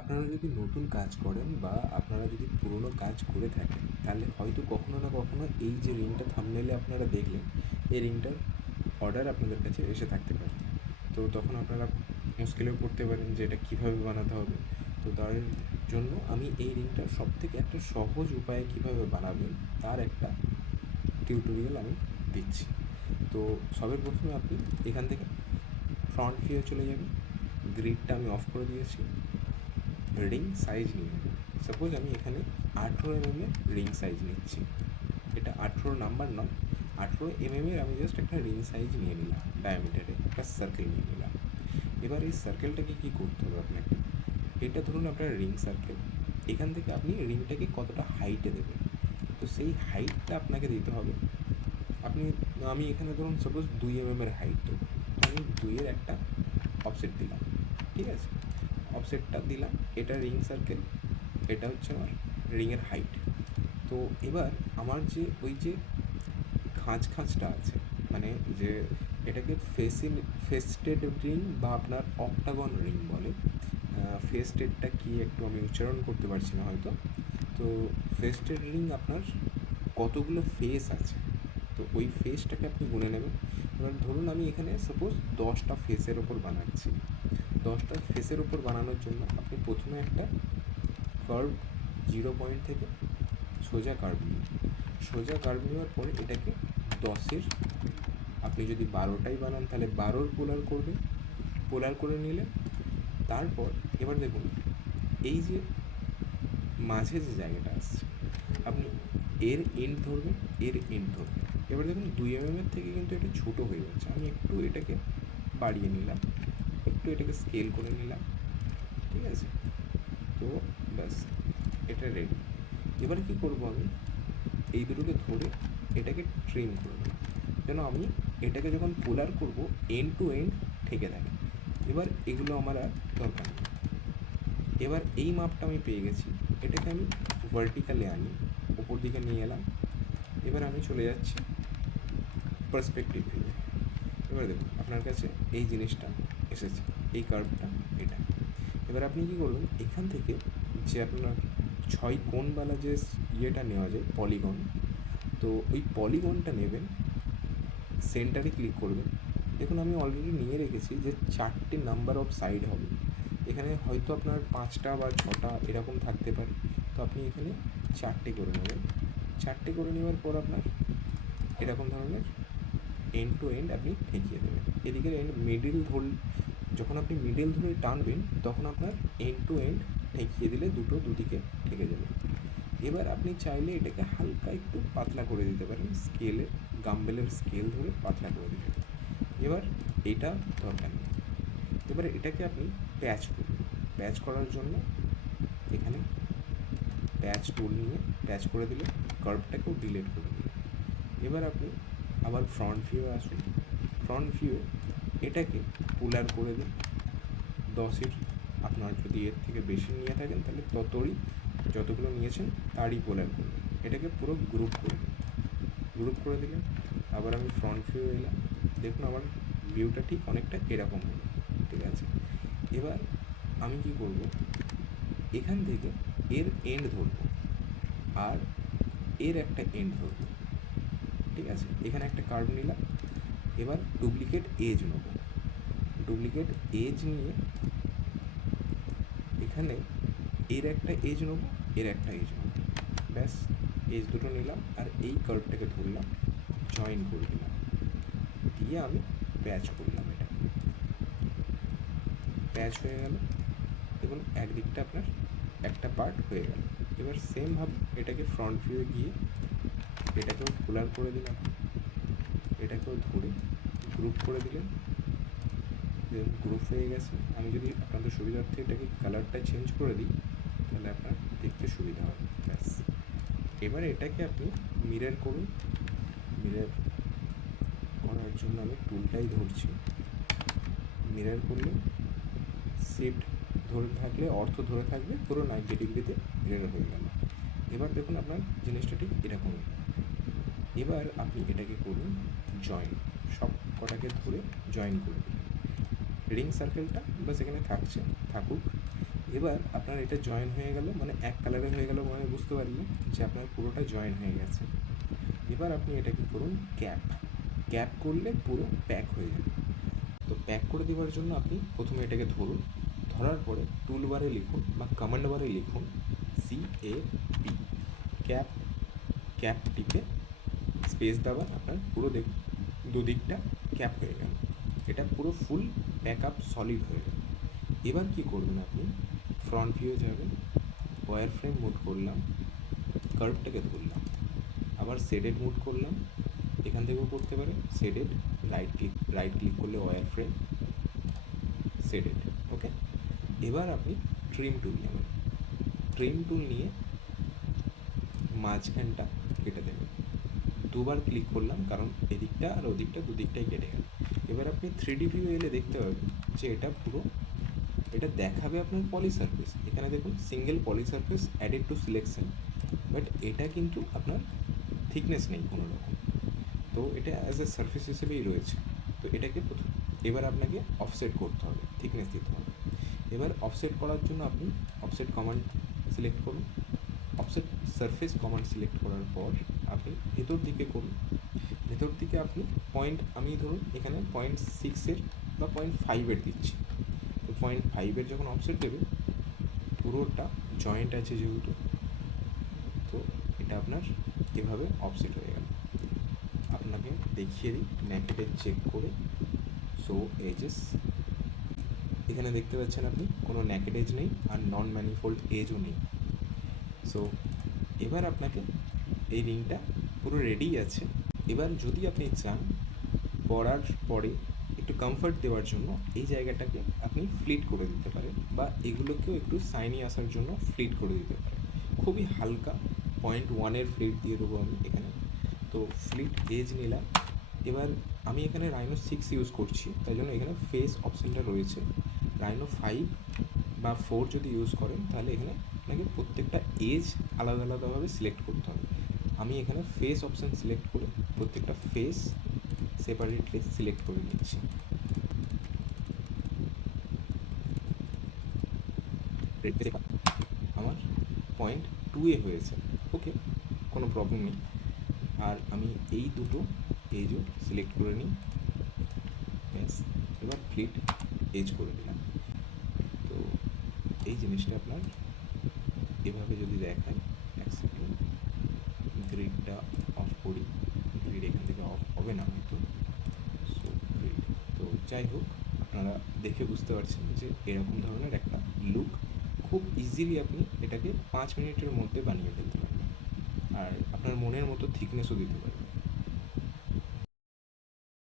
আপনারা যদি নতুন কাজ করেন বা আপনারা যদি পুরনো কাজ করে থাকেন, তাহলে হয়তো কখনো না কখনো এই যে রিংটা থাম্বনেইলে আপনারা দেখলেন, এই রিংটার অর্ডার আপনাদের কাছে এসে থাকতে পারে। তো তখন আপনারা মুশকিলেও পড়তে পারেন যে এটা কীভাবে বানাতে হবে। তো তার জন্য আমি এই রিংটার সবথেকে একটা সহজ উপায়ে কীভাবে বানাবেন তার একটা টিউটোরিয়াল আমি দিচ্ছি। তো সবার প্রথমে আপনি এখান থেকে ফ্রন্ট ভিউয়ে চলে যাবেন। গ্রিডটা আমি অফ করে দিয়েছি। রিং সাইজ নিয়ে নেবেন। সাপোজ আমি এখানে 18 এর রিং সাইজ নিচ্ছি। এটা 18 নাম্বার নয়, 18 এর আমি জাস্ট একটা রিং সাইজ নিয়ে নিলাম। ডায়ামিটারে একটা সার্কেল নিয়ে নিলাম। এবার এই সার্কেলটাকে কী করতে হবে আপনাকে, এটা ধরুন আপনার রিং সার্কেল, এখান থেকে আপনি রিংটাকে কতটা হাইটে দেবেন, তো সেই হাইটটা আপনাকে দিতে হবে। আমি এখানে ধরুন সাপোজ 2 এর হাইট দেবো, তো আমি 2-এর একটা অফসেট দিলাম। ঠিক আছে, অফসেটটা দিলাম। এটা রিং সার্কেল, এটা হচ্ছে আমার রিংয়ের হাইট। তো এবার আমার যে ওই যে খাঁজটা আছে, মানে যে এটাকে ফেস্টেড রিং বা আপনার অক্টাগন রিং বলে। ফেস্টেডটা কি একটু আমি উচ্চারণ করতে পারছি না হয়তো। তো ফেস্টেড রিং আপনার কতগুলো ফেস আছে, তো ওই ফেসটাকে আপনি গুনে নেবেন। এবার ধরুন আমি এখানে সাপোজ 10টা ফেসের ওপর বানাচ্ছি। 10টা ফেসের ওপর বানানোর জন্য আপনি প্রথমে একটা কার্ভ 0 পয়েন্ট থেকে সোজা কার্ভ নেওয়ার পরে এটাকে 10-এর, আপনি যদি 12টাই বানান তাহলে 12-র পোলার করে নিলেন। তারপর এবার দেখুন এই যে মাঝে যে জায়গাটা আসছে, আপনি এর এন্ড ধরবেন। এবার দেখুন 2 এর থেকে কিন্তু এটা ছোটো হয়ে যাচ্ছে। আমি একটু এটাকে বাড়িয়ে নিলাম, একটু এটাকে স্কেল করে নিলাম। ঠিক আছে, তো ব্যাস এটা রেডি। এবার কী করবো, আমি এই দুটোকে ধরে এটাকে ট্রিম করে দেবো, যেন আমি এটাকে যখন পোলার করব এন্ড টু এন্ড ঠেকে থাকে। এবার এগুলো আমার আর দরকার নেই। এবার এই মাপটা আমি পেয়ে গেছি, এটাকে আমি ভার্টিক্যালে আনি, উপর দিকে নিয়ে এলাম। এবার আমি চলে যাচ্ছি পার্সপেক্টিভ ভিউয়ে। এবার দেখুন আপনার কাছে এই জিনিসটা এসেছে, এই কার্ভটা এটা। এবার আপনি কী করবেন, এখান থেকে যে আপনার 6 কোণওয়ালা যে ইয়েটা নেওয়া যায় পলিগন, তো ওই পলিগনটা নেবেন, সেন্টারে ক্লিক করবেন। দেখুন আমি অলরেডি নিয়ে রেখেছি যে 4টে নাম্বার অফ সাইড হবে। এখানে হয়তো আপনার 5টা বা 6টা এরকম থাকতে পারে, তো আপনি এখানে 4টে করে নেবেন। 4টে করে নেওয়ার পর আপনার এরকম ধরনের এন্ড টু এন্ড আপনি ঠেকিয়ে দেবেন। এদিকের যখন আপনি মিডল ধরে টানবেন তখন আপনার এন্ড টু এন্ড ঠেকিয়ে দিলে দুদিকে ঠেকে যাবে। এবার আপনি চাইলে এটাকে হালকা একটু পাতলা করে দিতে পারেন, গাম্বেলের স্কেল ধরে পাতলা করে দিতে। এবার এটা দরকার নেই। এবার এটাকে আপনি প্যাচ করার জন্য এখানে প্যাচ টুল নিয়ে প্যাচ করে দিলে, কার্ভটাকেও ডিলিট করে দিলে। এবার আপনি আবার ফ্রন্ট ভিউ আসুন। ফ্রন্ট ভিউয়ে এটাকে পোলার করে দিন 10-এর। আপনার যদি এর থেকে বেশি নিয়ে থাকেন তাহলে যতগুলো নিয়েছেন তারই পোলার করবেন। এটাকে পুরো গ্রুপ করে দিলেন। আবার আমি ফ্রন্ট ভিউ এলাম, দেখুন আমার ভিউটা ঠিক অনেকটা এরকম হলো। ঠিক আছে, এবার আমি কি করব, এখান থেকে এর এন্ড ধরব আর এর একটা এন্ড ধরব। ঠিক আছে, এখানে একটা কার্ভ নিলাম। এবার ডুপ্লিকেট এজ নিয়ে এখানে এর একটা এজ নেব, এর একটা এজ নেব। ব্যাস এজ দুটো নিলাম আর এই কার্ভটাকে ধরলাম, জয়েন করে দিলাম, দিয়ে আমি প্যাচ করলাম। এটা প্যাচ হয়ে গেল। দেখুন একদিকটা আপনার একটা পার্ট হয়ে গেল। এবার সেমভাবে এটাকে ফ্রন্ট ভিউয়ে গিয়ে এটাকেও পোলার করে দিলাম, এটাকেও ধরে গ্রুপ করে দিলেন। দেখুন গ্রুপ হয়ে গেছে। আমি যদি আপনাদের সুবিধার্থে এটাকে কালারটা চেঞ্জ করে দিই তাহলে আপনার দেখতে সুবিধা হবে। ব্যাস, এবার এটাকে আপনি মিরর করুন। মিরর করার জন্য আমি টুলটাই ধরছি। মিরর করলে শিফট ধরে থাকলে ধরে থাকবে, পুরো 90 ডিগ্রিতে মিরর হয়ে গেল। এবার দেখুন আপনার জিনিসটা ঠিক এরকম। এবার আপনি এটাকে করুন জয়েন, সব কটাকে ধরে জয়েন করে দিন। রিং সার্কেলটা বাস এখানে থাকুক। এবার আপনার এটা জয়েন হয়ে গেল, মানে এক কালারে হয়ে গেল, মানে বুঝতে পারলেন যে আপনার পুরোটা জয়েন হয়ে গেছে। এবার আপনি এটা কি করুন, ক্যাপ করলে পুরো প্যাক হয়ে যাবে। তো প্যাক করে দেওয়ার জন্য আপনি প্রথমে এটাকে ধরুন, ধরার পরে টুল বারে লিখুন বা কমান্ড বারে লিখুন CAP, ক্যাপ টিপে স্পেস দাবা, আপনার পুরো দুদিকটা ক্যাপ হয়ে গেল। এটা পুরো ফুল প্যাক আপ সলিড হয়ে গেল। এবার কি করবেন, আপনি ফ্রন্ট ভিউ যাবেন, ওয়্যার ফ্রেম মুড করলাম, কার্ভটাকে ধরলাম, আবার শেডেড মুড করলাম, এখান থেকেও করতে পারে শেডেড, রাইট ক্লিক করলে ওয়্যার ফ্রেম, শেডেড, ওকে। এবার আপনি ট্রিম টুল নেবেন, ট্রিম টুল নিয়ে মাঝখানটা কেটে দেবেন। দুবার ক্লিক করলাম কারণ এদিকটা আর ওদিকটা দুদিকটাই কেটে গেল। এবার আপনি 3D ভিউ এলে দেখতে পাবেন যে এটা দেখাবে আপনার পলি সারফেস। এখানে দেখুন single poly surface added to selection, but এটা কিন্তু আপনার থিকনেস নেই কোনো রকম, তো এটা অ্যাজ এ সারফেস হিসেবেই রয়েছে। তো এটাকে এবার আপনাকে অফসেট করতে হবে, থিকনেস দিতে হবে। এবার অফসেট করার জন্য আপনি অফসেট কমান্ড সিলেক্ট করুন, অফসেট সারফেস কমান্ড সিলেক্ট করার পর আপনি ভেতর দিকে করুন, ভেতর দিকে আপনি পয়েন্ট, আমি ধরুন এখানে 0.6 বা 0.5 দিচ্ছি। তো 0.5 যখন অফসেট দেবে, পুরোটা জয়েন্ট আছে যেহেতু, তো এটা আপনার এভাবে অফসেট হয়ে গেল। আপনাকে দেখিয়ে দিই ন্যাকেটে চেক করে, শো এজেস, এখানে দেখতে পাচ্ছেন আপনি কোনো ন্যাকেড এজ নেই আর নন ম্যানিফোল্ড এজও নেই। সো এবার আপনাকে এই রিংটা পুরো রেডি আছে। এবার যদি আপনি চান পরার পরে একটু কমফর্ট দেওয়ার জন্য এই জায়গাটাকে আপনি ফ্লিট করে দিতে পারেন, বা এগুলোকেও একটু সাইনি আসার জন্য ফ্লিট করে দিতে পারেন। খুবই হালকা 0.1 ফ্লিট দিয়ে দেবো আমি এখানে। তো ফ্লিট এজ নিলাম। এবার আমি এখানে রাইনো 6 ইউজ করছি, তাই জন্য এখানে ফেস অপশানটা রয়েছে। রাইনো 5 বা 4 যদি ইউজ করেন তাহলে এখানে আপনাকে প্রত্যেকটা এজ আলাদা আলাদাভাবে সিলেক্ট করতে হবে। আমি এখানে ফেস অপশান সিলেক্ট করে প্রত্যেকটা ফেস সেপারেটলি সিলেক্ট করে নিচ্ছি। আমার 0.2 হয়েছে, ওকে, কোনো প্রবলেম নেই। আর আমি এই দুটো এজও সিলেক্ট করে নিই, ব্যাস। এবার ফ্লিট এজ করে দিলাম। তো এই জিনিসটা আপনার এভাবে যদি দেখায়, এক সেকেন্ড, গ্রিডটা অফ করি, গ্রিড এখান থেকে অফ হবে না হয়তো। সো গ্রিড, তো যাই হোক, আপনারা দেখে বুঝতে পারছেন যে এরকম ধরনের একটা লুক খুব ইজিলি আপনি এটাকে 5 মিনিটের মধ্যে বানিয়ে ফেলতে পারবেন, আর আপনার মনের মতো থিকনেসও দিতে পারবেন।